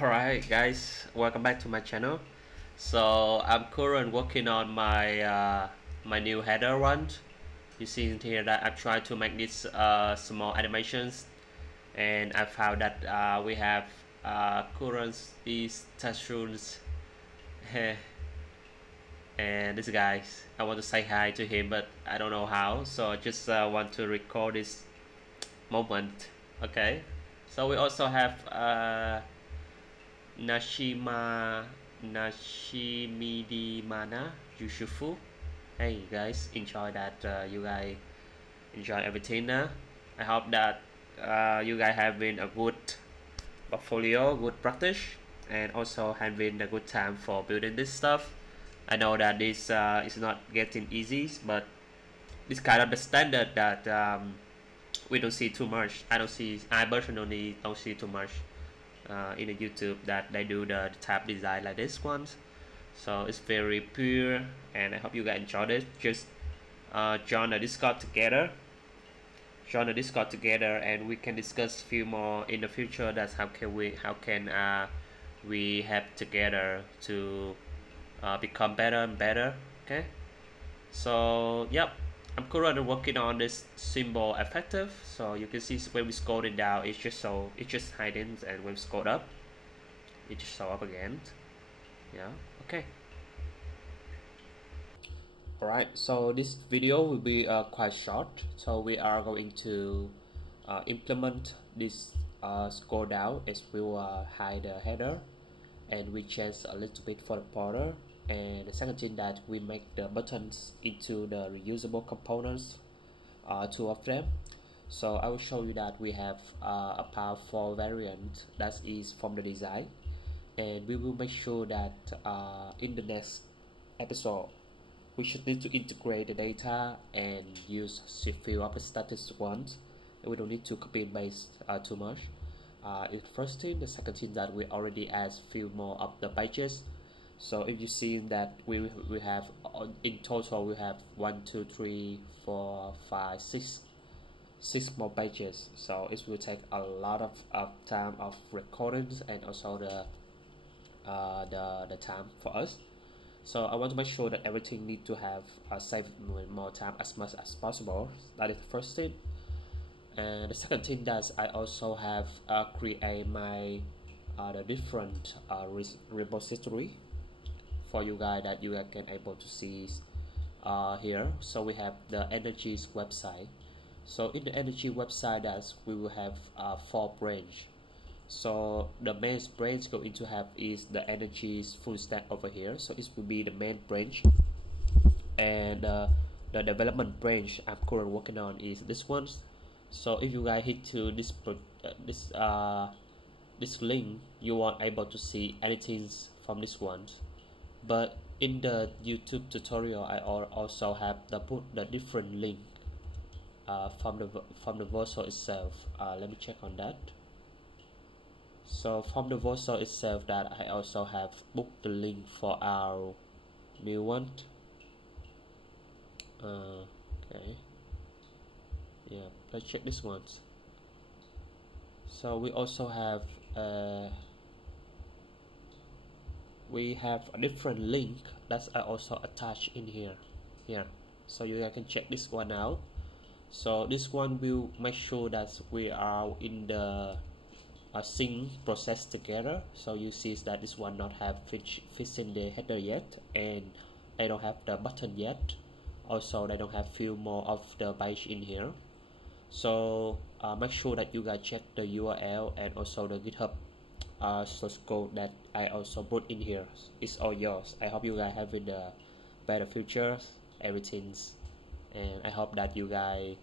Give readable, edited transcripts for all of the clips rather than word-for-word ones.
Alright guys, welcome back to my channel. So I'm currently working on my new header one. You see in here that I've tried to make these small animations, and I found that we have current these touch rules. And this guy, I want to say hi to him, but I don't know how, so I just want to record this moment. Okay, so we also have Nashimidimana Yushufu. Hey guys, enjoy that. You guys enjoy everything. I hope that you guys having a good portfolio, good practice, and also having a good time for building this stuff. I know that this is not getting easy, but this kind of the standard that we don't see too much. I personally don't see too much in the YouTube that they do the tab design like this one. So it's very pure, and I hope you guys enjoyed it. Just join the Discord together. And we can discuss few more in the future. That's how can we have together to become better and better. Okay. So yep, I'm currently working on this symbol effective. So you can see when we scroll it down, it's just hiding, and when we scroll up, it just show up again. Yeah. Okay. Alright, so this video will be quite short. So we are going to implement this scroll down as we will hide the header, and we change a little bit for the border. And the second thing that we make the buttons into the reusable components, two of them. So I will show you that we have a powerful variant that is from the design, and we will make sure that in the next episode we should need to integrate the data and use a few of the static ones. We don't need to copy and paste too much. It's the first thing. The second thing that we already add few more of the pages. So if you see that we have in total we have 1, 2, 3, 4, 5, 6 more pages. So it will take a lot of time of recordings, and also the time for us. So I want to make sure that everything need to have save more time as much as possible. That is the first thing. And the second thing that I also have create my the different repository for you guys that you can able to see here. So we have the energies website. So in the energy website, that we will have 4 branch. So the main branch going to have is the energies full stack over here. So it will be the main branch, and the development branch I'm currently working on is this one. So if you guys hit to this link, you won't able to see anything from this one. But in the YouTube tutorial, I also have put the different link from the Verso itself. Let me check on that. So from the Verso itself, that I also have booked the link for our new one. Okay. Yeah, let's check this one. So we also have a different link that's also attached in here. So you guys can check this one out. So this one will make sure that we are in the sync process together. So you see that this one not have fits in the header yet, and I don't have the button yet. Also, they don't have few more of the page in here. So make sure that you guys check the URL and also the GitHub source code that I also put in here. It's all yours. I hope you guys having a better future, everything's, and I hope that you guys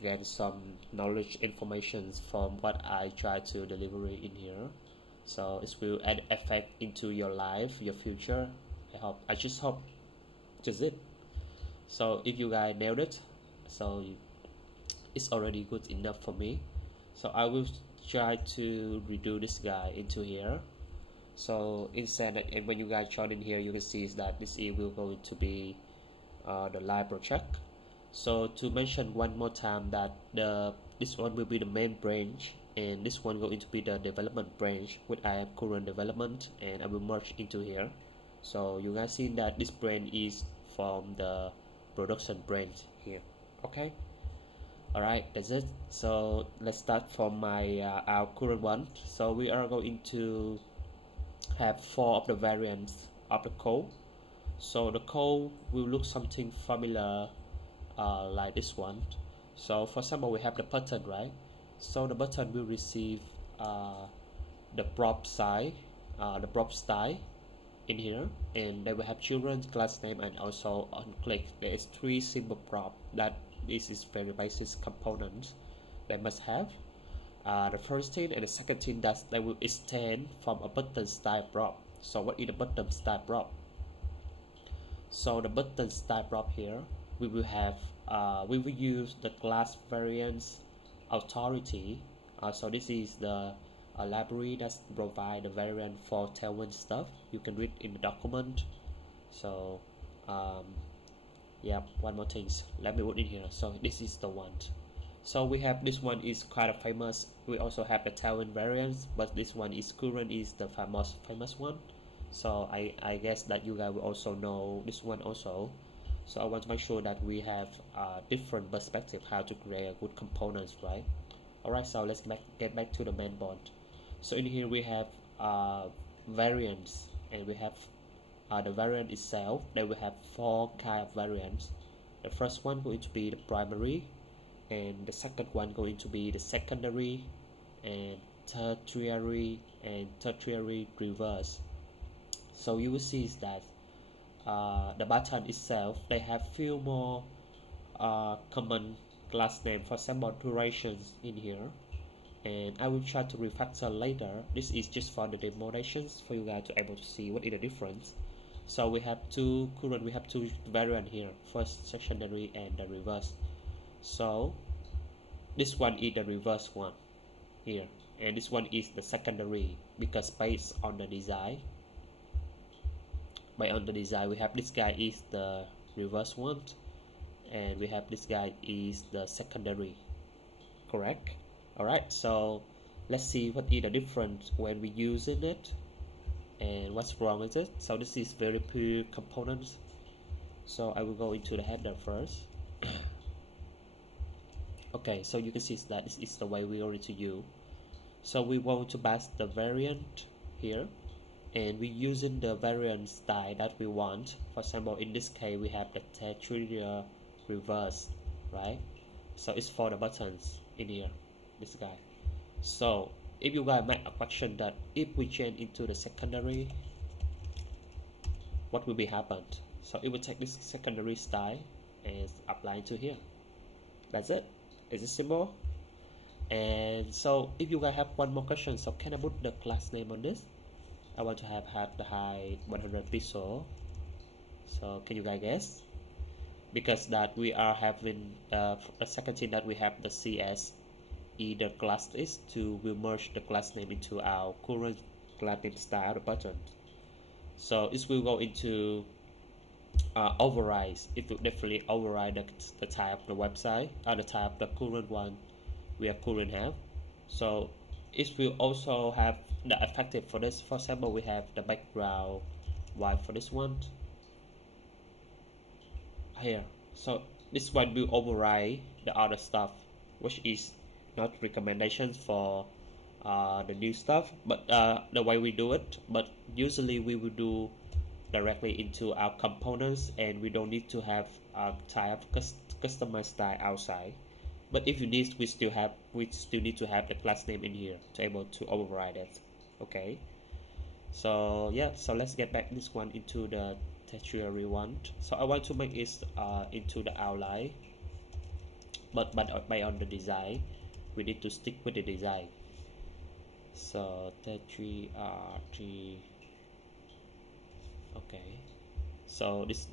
get some knowledge information from what I try to deliver in here. So it will add effect into your life, your future. I just hope just it. So if you guys nailed it, so it's already good enough for me. So I will try to redo this guy into here. So instead, and when you guys join in here, you can see that this will go to be the live project. So to mention one more time that this one will be the main branch, and this one going to be the development branch which I have current development, and I will merge into here. So you guys see that this branch is from the production branch here. Okay, all right, that's it. So let's start from my our current one. So we are going to have 4 of the variants of the code. So the code will look something familiar like this one. So for example, we have the button, right? So the button will receive the prop size, the prop style in here, and they will have children's class name, and also on click there is 3 simple prop that this is very basic components they must have. The first thing and the second thing that they will extend from a button style prop. So what is the button style prop? So the button style prop here, we will have we will use the class variance authority. So this is the library that provide the variant for Tailwind stuff. You can read in the document. So yeah, one more things, let me put in here. So this is the one. So we have this one is quite a famous. We also have the Tailwind variants, but this one is current, is the famous one. So I guess that you guys will also know this one also. So I want to make sure that we have different perspective how to create good components, right? Alright, so let's get back to the main board. So in here we have variants, and we have the variant itself. Then we have 4 kind of variants. The first one going to be the primary, and the second one going to be the secondary, and tertiary reverse. So you will see is that the button itself, they have few more common class name, for example durations in here, and I will try to refactor later. This is just for the demonstrations for you guys to able to see what is the difference. So we have two variant here, first, secondary, and the reverse. So this one is the reverse one here, and this one is the secondary, because based on the design we have this guy is the reverse one, and we have this guy is the secondary, correct? Alright, so let's see what is the difference when we using it and what's wrong with it. So this is very pure components. So I will go into the header first. Okay, so you can see that this is the way we are going to use. So we want to pass the variant here, and we using the variant style that we want. For example, in this case we have the tertiary reverse, right? So it's for the buttons in here, this guy. So if you guys make a question that if we change into the secondary, what will be happened? So it will take this secondary style and apply to here. That's it. Is it simple? And so if you guys have one more question, so can I put the class name on this? I want to have the height 100 pixel. So can you guys guess? Because that we are having the second thing that we have the CS either class is to will merge the class name into our current class name style the button. So this will go into override. It will definitely override the type of the website or the type of the current one we are current have. So it will also have the effective for this. For example, we have the background white for this one here. So this one will override the other stuff, which is not recommendations for the new stuff, but the way we do it. But usually we will do directly into our components, and we don't need to have a type customized style outside. But if you need, we still need to have the class name in here to able to override it. Okay, so yeah, so let's get back this one into the tertiary one. So I want to make it into the outline, but by on the design we need to stick with the design. So tertiary, okay, so this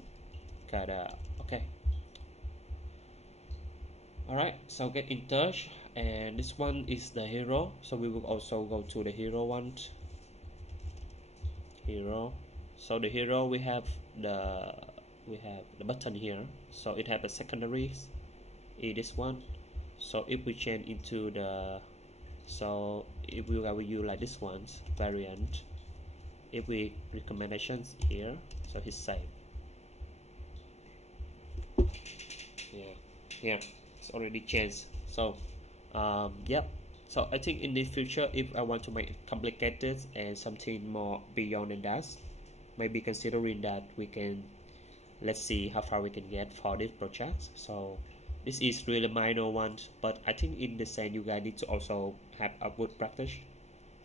kinda okay. Alright, so get in touch, and this one is the hero, so we will also go to the hero one. Hero, so the hero we have the button here, so it have a secondary is this one. So if we change into the So if we will use like this one's variant, if we recommendations here, so hit save. Yeah, it's already changed. So yeah, so I think in the future, if I want to make it complicated and something more beyond than that, maybe considering that we can, let's see how far we can get for this project. So this is really minor one, but I think in the same you guys need to also have a good practice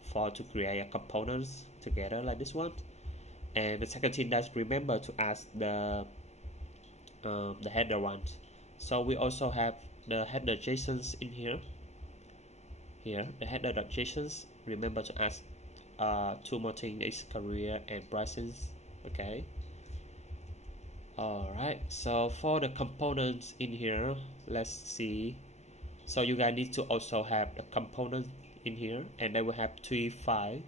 for to create a components together like this one. And the second thing, that's remember to add the header one. So we also have the header JSONs in here. The header.jsons, remember to add two more things, is career and prices. Okay. Alright, so for the components in here, let's see. So you guys need to also have the components in here, and they will have three files.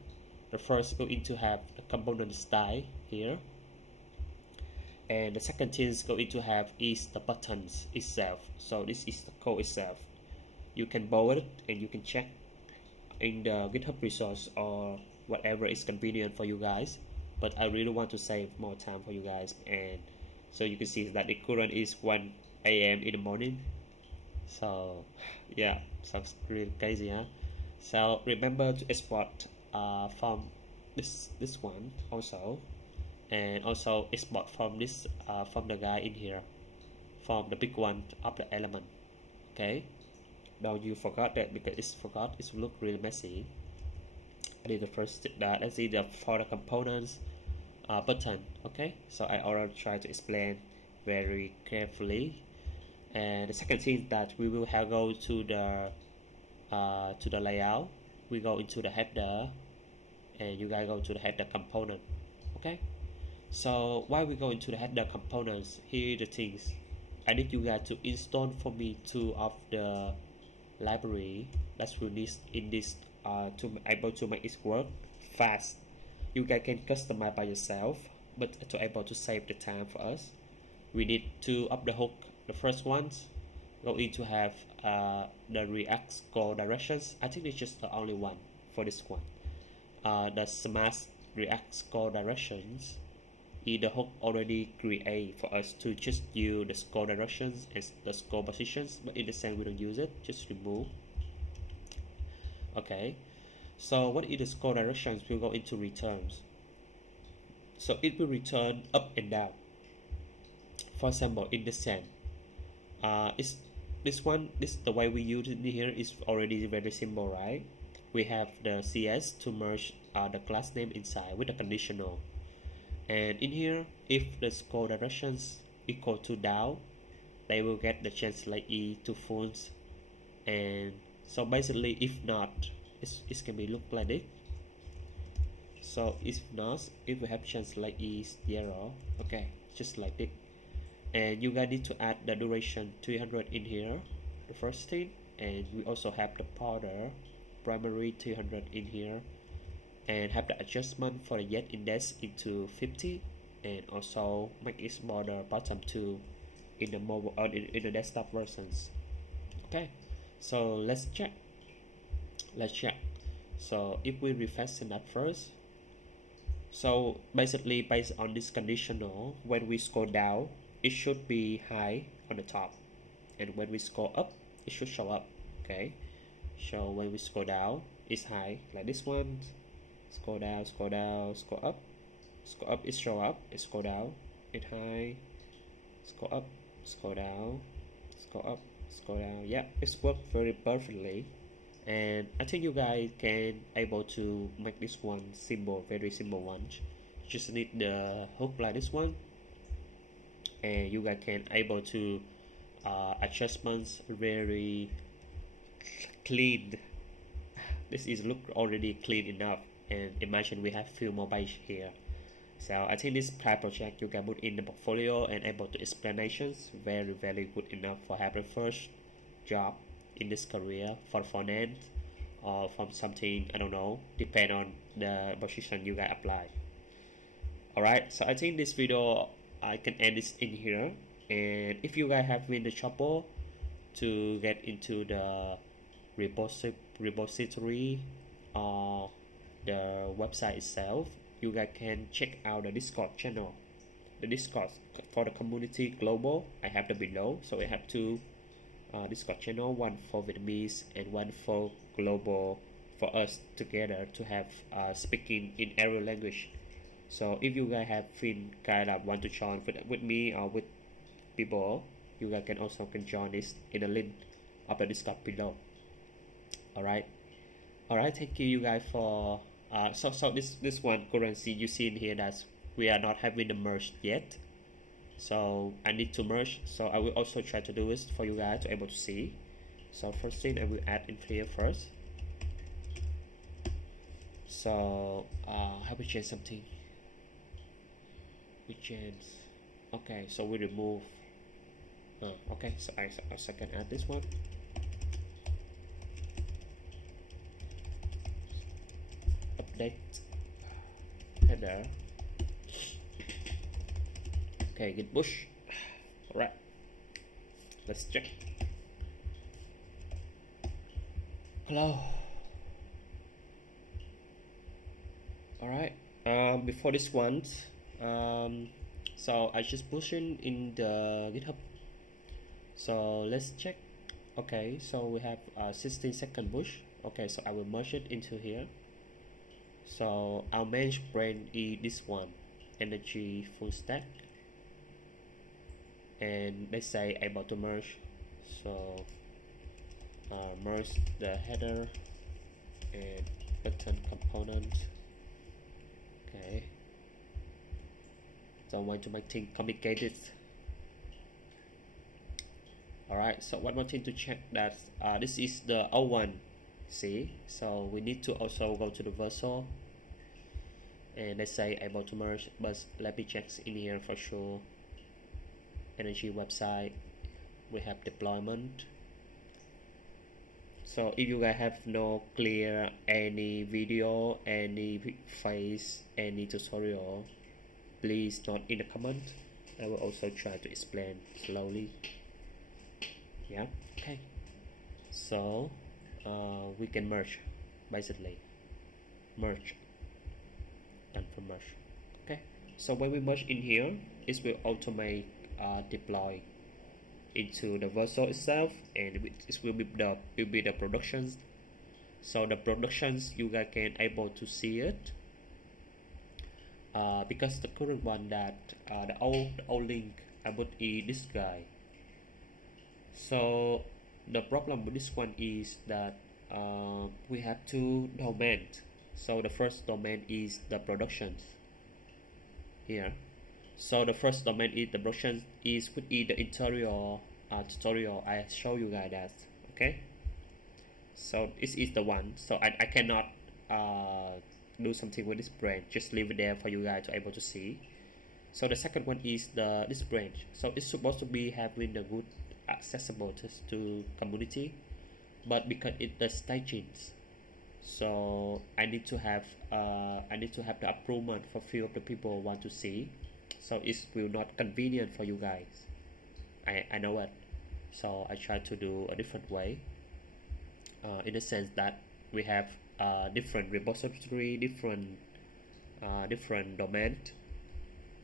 The first going to have the component style here, and the second thing is going to have is the buttons itself. So this is the code itself. You can borrow it and you can check in the GitHub resource or whatever is convenient for you guys, but I really want to save more time for you guys. And so you can see that the current is 1 a.m. in the morning. So yeah, sounds really crazy, huh? So remember to export from this one also, and also export from this from the guy in here, from the big one of the element. Okay, don't you forgot that, because it's look really messy. I need the first let's see the for the components button. Okay, so I already try to explain very carefully. And the second thing that we will have go to the layout. We go into the header, and you guys go to the header component. Okay, so while we go into the header components, here the things I need you guys to install for me two of the library that we need in this to be able to make it work fast. You guys can customize by yourself, but to able to save the time for us, we need two of the hook. The first ones going to have the React score directions. I think it's just the only one for this one. The smart React score directions is the hook already create for us to just use the score directions and the score positions, but in the same we don't use it, just remove. Okay, so what is the score directions? We'll go into returns. So it will return up and down. For example, in the same is this the way we use it here is already very simple, right? We have the CS to merge the class name inside with the conditional, and in here if the score directions equal to down, they will get the translate E to false. And so basically if not, it can be look like this. So if not, if we have translate E 0, okay, just like this. And you guys need to add the duration 300 in here, the first thing, and we also have the border primary 300 in here, and have the adjustment for the yet index into 50, and also make its border bottom 2 in the mobile in the desktop versions. Okay, so let's check. So if we refresh that first, so basically based on this conditional, when we scroll down, it should be high on the top, and when we scroll up, it should show up. Okay, so when we scroll down, it's high like this one. Scroll down, scroll down, scroll up, it show up. It scroll down, it high, scroll up, scroll down, scroll up, scroll down. Yeah, it's worked very perfectly, and I think you guys can able to make this one simple, very simple one. You just need the hook like this one, and you guys can able to adjustments very clean. This is look already clean enough, and imagine we have few more pages here. So I think this type project you can put in the portfolio and able to explanations very good enough for having first job in this career for finance or from something, I don't know, depend on the position you guys apply. Alright, so I think this video I can end this in here, and if you guys have been the trouble to get into the repository or the website itself, you guys can check out the Discord channel. The Discord for the community global, I have the below. So we have two Discord channel, one for Vietnamese and one for global, for us together to have speaking in every language. So if you guys have been kind of want to join with me or with people, you guys can also join this in the link of the Discord below. All right, thank you guys for so this one currency you see in here, that we are not having the merge yet, so I need to merge. So I will also try to do this for you guys to able to see. So first thing I will add in here first. So how we change something, we change, okay, so we remove okay, so I can add this one. Update header. Okay, git push. All right, let's check. Hello. All right, before this one, so I just push in the GitHub. So let's check. Okay, so we have 16-second push. Okay, so I will merge it into here. So our main brand is this one, energy full stack, and let's say able to merge. So merge the header and button component. Okay, don't want to make things complicated. All right, so one more thing to check, that this is the old one. See, so we need to also go to the Verso and let's say able to merge, but let me check in here for sure. Energy website, we have deployment. So if you guys have no clear any video, any face, any tutorial, please note in the comment. I will also try to explain slowly. Yeah, okay, so we can merge, basically merge, done for merge. Okay, so when we merge in here, it will automate deploy into the Verso itself, and it will be the productions. So the productions you guys can able to see it because the current one that the old link I put is this guy. So the problem with this one is that we have two domains. So the first domain is the productions here. So the first domain is the productions is with the interior tutorial I show you guys that. Okay, so this is the one. So I cannot do something with this branch, just leave it there for you guys to able to see. So the second one is this branch. So it's supposed to be having the good accessible to community, but because it's the staging, so I need to have the approval for few of the people want to see. So it will not convenient for you guys. I know it. So I try to do a different way, in the sense that we have different repository, different domain.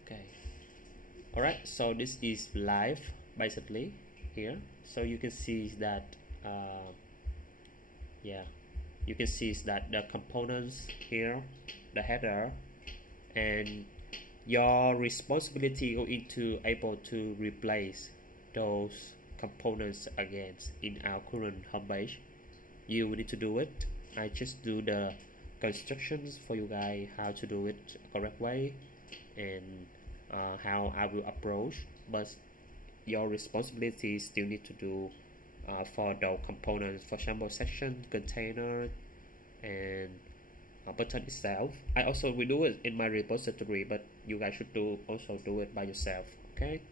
Okay, all right, so this is live basically here. So you can see that yeah, you can see that the components here, the header, and your responsibility go into able to replace those components again in our current homepage. You need to do it. I just do the constructions for you guys how to do it correct way, and how I will approach, but your responsibility still need to do for the components, for example section, container, and button itself. I also will do it in my repository, but you guys should also do it by yourself. Okay,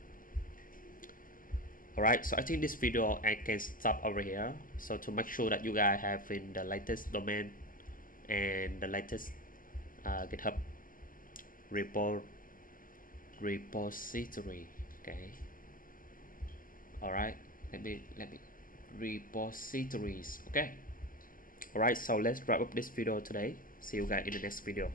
alright, so I think this video I can stop over here. So to make sure that you guys have in the latest domain and the latest GitHub repository. Okay, alright, let me repositories. Okay, Alright, so let's wrap up this video today. See you guys in the next video.